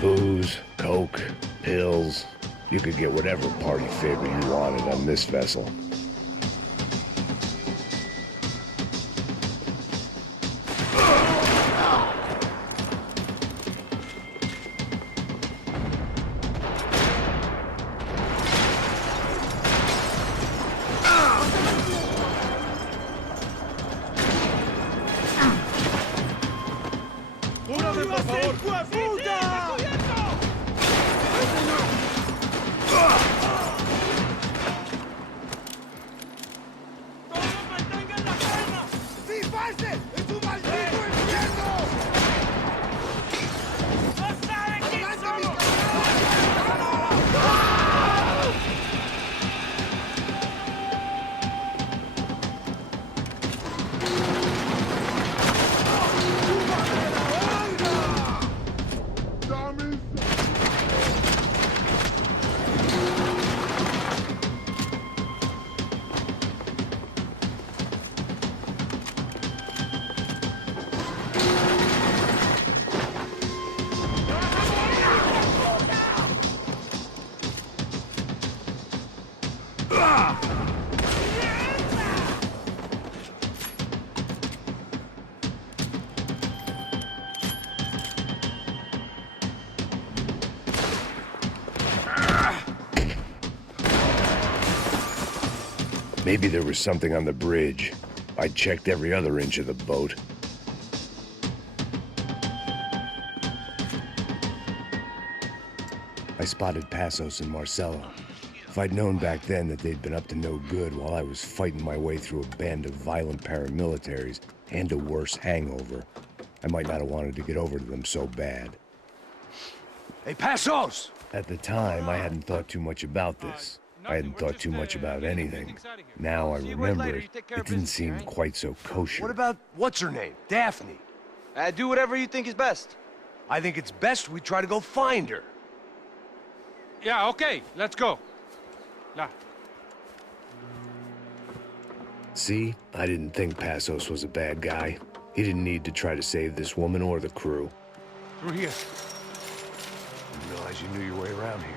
Booze, coke, pills. You could get whatever party favor you wanted on this vessel. Maybe there was something on the bridge. I checked every other inch of the boat. I spotted Passos and Marcelo. If I'd known back then that they'd been up to no good while I was fighting my way through a band of violent paramilitaries and a worse hangover, I might not have wanted to get over to them so bad. Hey, Passos! At the time, I hadn't thought too much about this. I hadn't thought too much about anything. Now I remember it, it didn't seem quite so kosher. What about, what's her name? Daphne. Do whatever you think is best. I think it's best we try to go find her. Yeah, okay, let's go. Nah. See? I didn't think Passos was a bad guy. He didn't need to try to save this woman or the crew. Through here. Didn't realize you knew your way around here.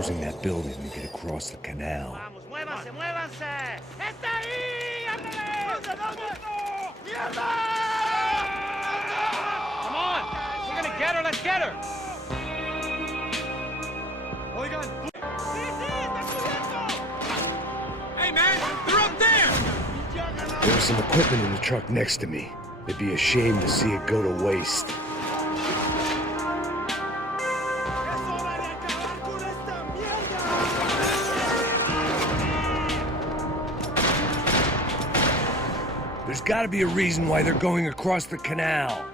Using that building to get across the canal. Vamos, muévanse, muévanse. ¡Está ahí! ¡Ándale! ¡Mierda! ¡Mierda! Come on! We're gonna get her, let's get her! Oigan. ¡Sí, sí! ¡Está cubierto! Hey man, they're up there! There was some equipment in the truck next to me. It'd be a shame to see it go to waste. There's gotta be a reason why they're going across the canal.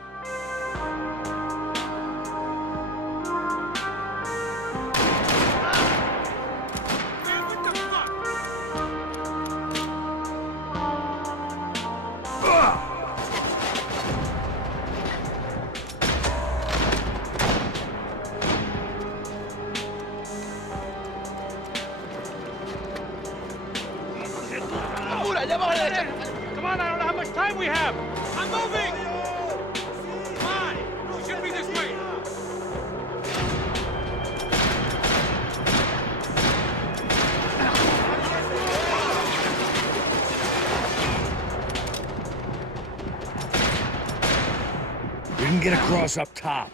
Come on, I don't know how much time we have! I'm moving! Come on! It should be this way! We can get across up top.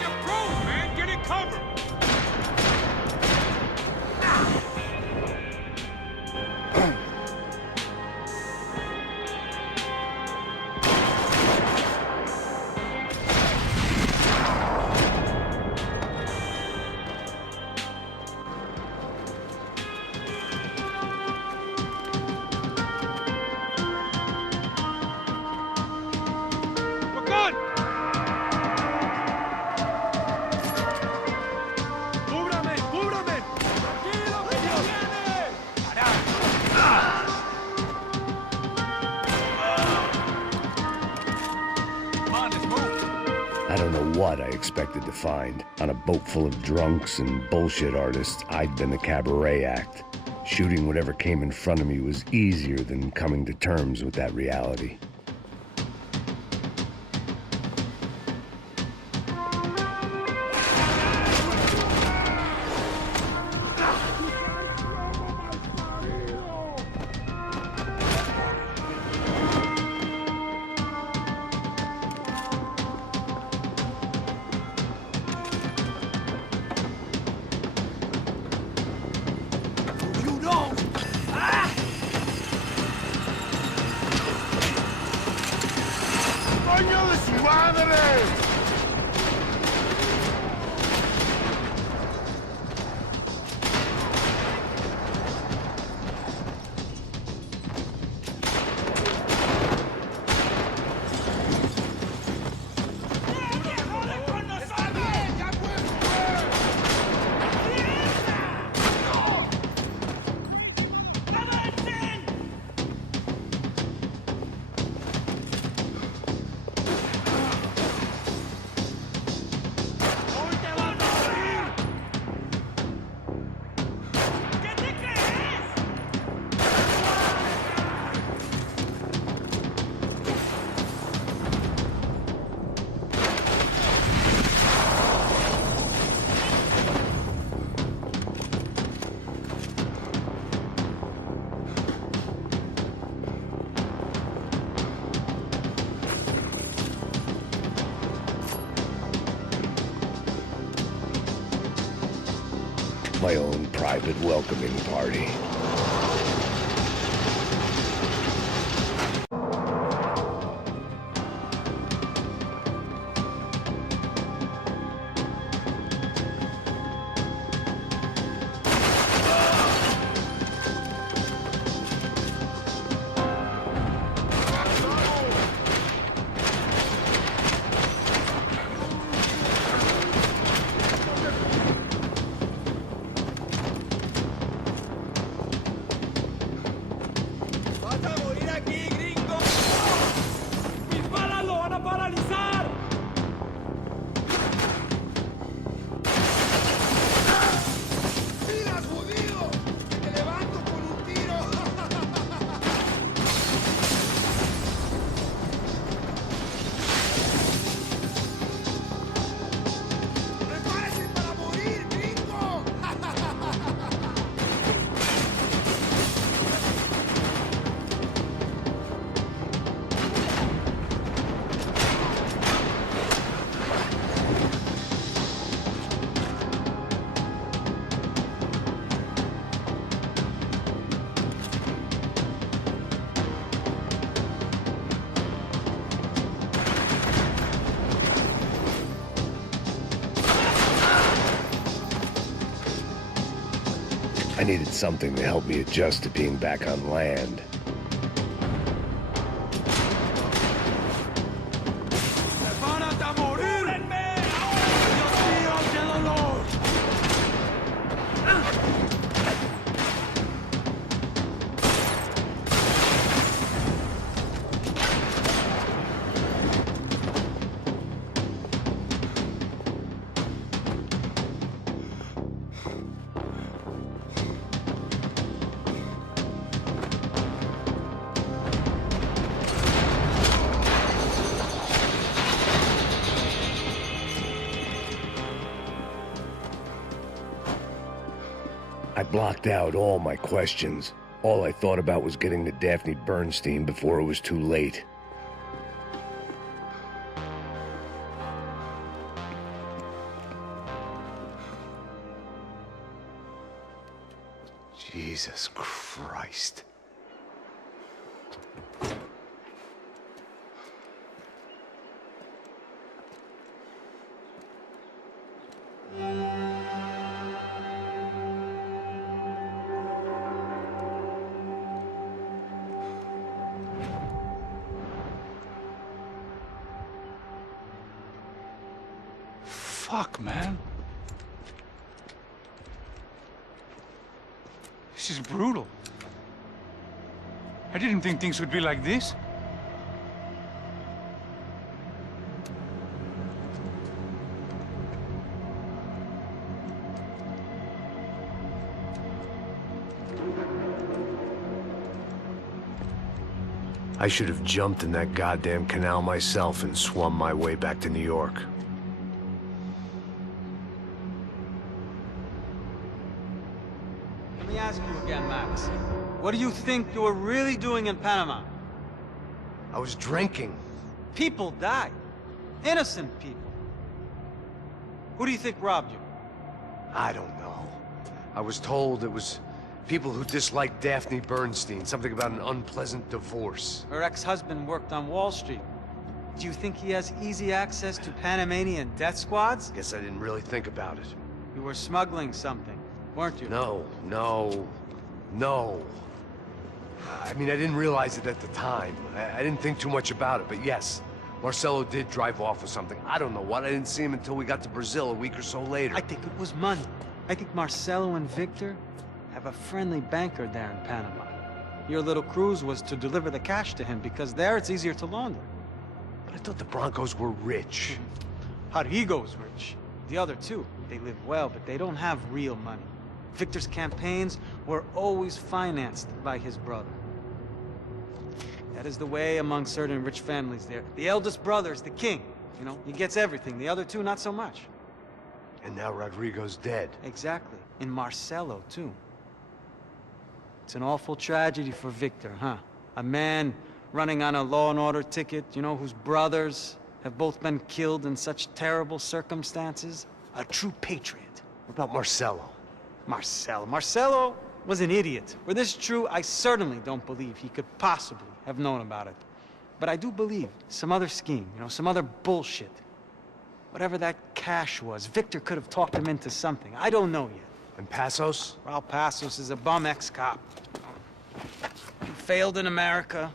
You're pros, man! I don't know what I expected to find. On a boat full of drunks and bullshit artists, I'd been the cabaret act. Shooting whatever came in front of me was easier than coming to terms with that reality. ¡Coño de su madre! My own private welcoming party. I needed something to help me adjust to being back on land. I blocked out all my questions. All I thought about was getting to Daphne Bernstein before it was too late. Jesus Christ. Fuck, man. This is brutal. I didn't think things would be like this. I should have jumped in that goddamn canal myself and swum my way back to New York. Let me ask you again, Max. What do you think you were really doing in Panama? I was drinking. People died. Innocent people. Who do you think robbed you? I don't know. I was told it was people who disliked Daphne Bernstein, something about an unpleasant divorce. Her ex-husband worked on Wall Street. Do you think he has easy access to Panamanian death squads? Guess I didn't really think about it. You were smuggling something, weren't you? No. I mean, I didn't realize it at the time. I didn't think too much about it, but yes, Marcelo did drive off with something. I don't know what. I didn't see him until we got to Brazil a week or so later. I think it was money. I think Marcelo and Victor have a friendly banker there in Panama. Your little cruise was to deliver the cash to him because there it's easier to launder. But I thought the Broncos were rich. Rodrigo's rich. The other two, they live well, but they don't have real money. Victor's campaigns were always financed by his brother. That is the way among certain rich families there. The eldest brother is the king. You know, he gets everything. The other two, not so much. And now Rodrigo's dead. Exactly. And Marcelo, too. It's an awful tragedy for Victor, huh? A man running on a law and order ticket, you know, whose brothers have both been killed in such terrible circumstances. A true patriot. What about Marcelo? Marcelo was an idiot. Were this true, I certainly don't believe he could possibly have known about it. But I do believe some other scheme, you know, some other bullshit. Whatever that cash was, Victor could have talked him into something. I don't know yet. And Passos? Raul Passos is a bum ex-cop. He failed in America,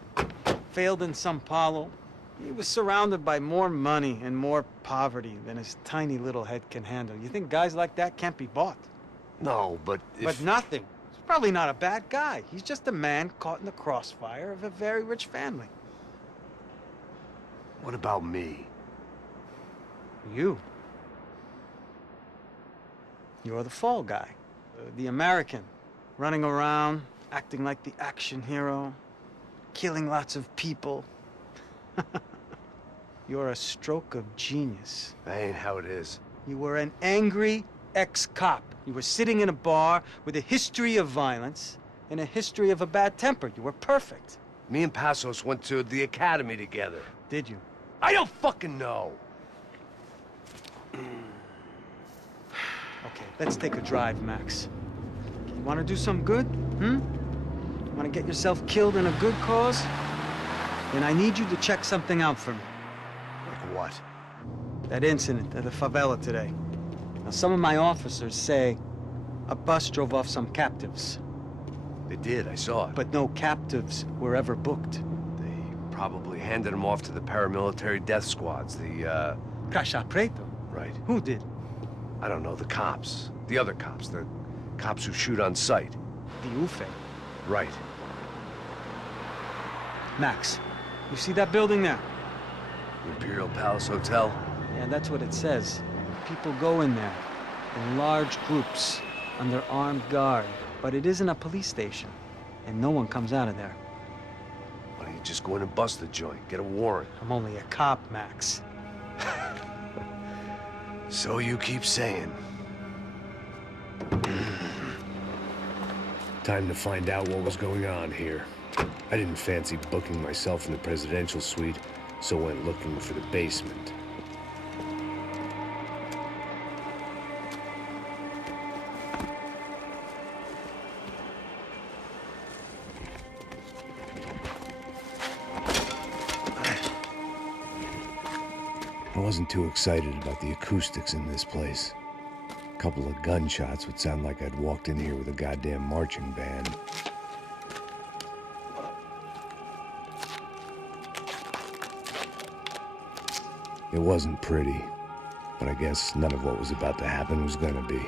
failed in Sao Paulo. He was surrounded by more money and more poverty than his tiny little head can handle. You think guys like that can't be bought? No, but if... But nothing. He's probably not a bad guy. He's just a man caught in the crossfire of a very rich family. What about me? You. You're the fall guy. The American. Running around, acting like the action hero. Killing lots of people. You're a stroke of genius. That ain't how it is. You were an angry ex-cop. You were sitting in a bar with a history of violence and a history of a bad temper. You were perfect. Me and Passos went to the academy together. Did you? I don't fucking know. Okay, let's take a drive, Max. You want to do some good? Want to get yourself killed in a good cause? Then I need you to check something out for me. Like what? That incident at the favela today. Now, some of my officers say a bus drove off some captives. They did, I saw it. But no captives were ever booked. They probably handed them off to the paramilitary death squads, the, Caixa Preto? Right. Who did? I don't know, the cops. The other cops, the cops who shoot on sight. The UFE. Right. Max, you see that building there? The Imperial Palace Hotel? Yeah, that's what it says. People go in there in large groups under armed guard. But it isn't a police station, and no one comes out of there. Why don't you just go in and bust the joint, get a warrant? I'm only a cop, Max. So you keep saying. Time to find out what was going on here. I didn't fancy booking myself in the presidential suite, so went looking for the basement. I wasn't too excited about the acoustics in this place. A couple of gunshots would sound like I'd walked in here with a goddamn marching band. It wasn't pretty, but I guess none of what was about to happen was gonna be.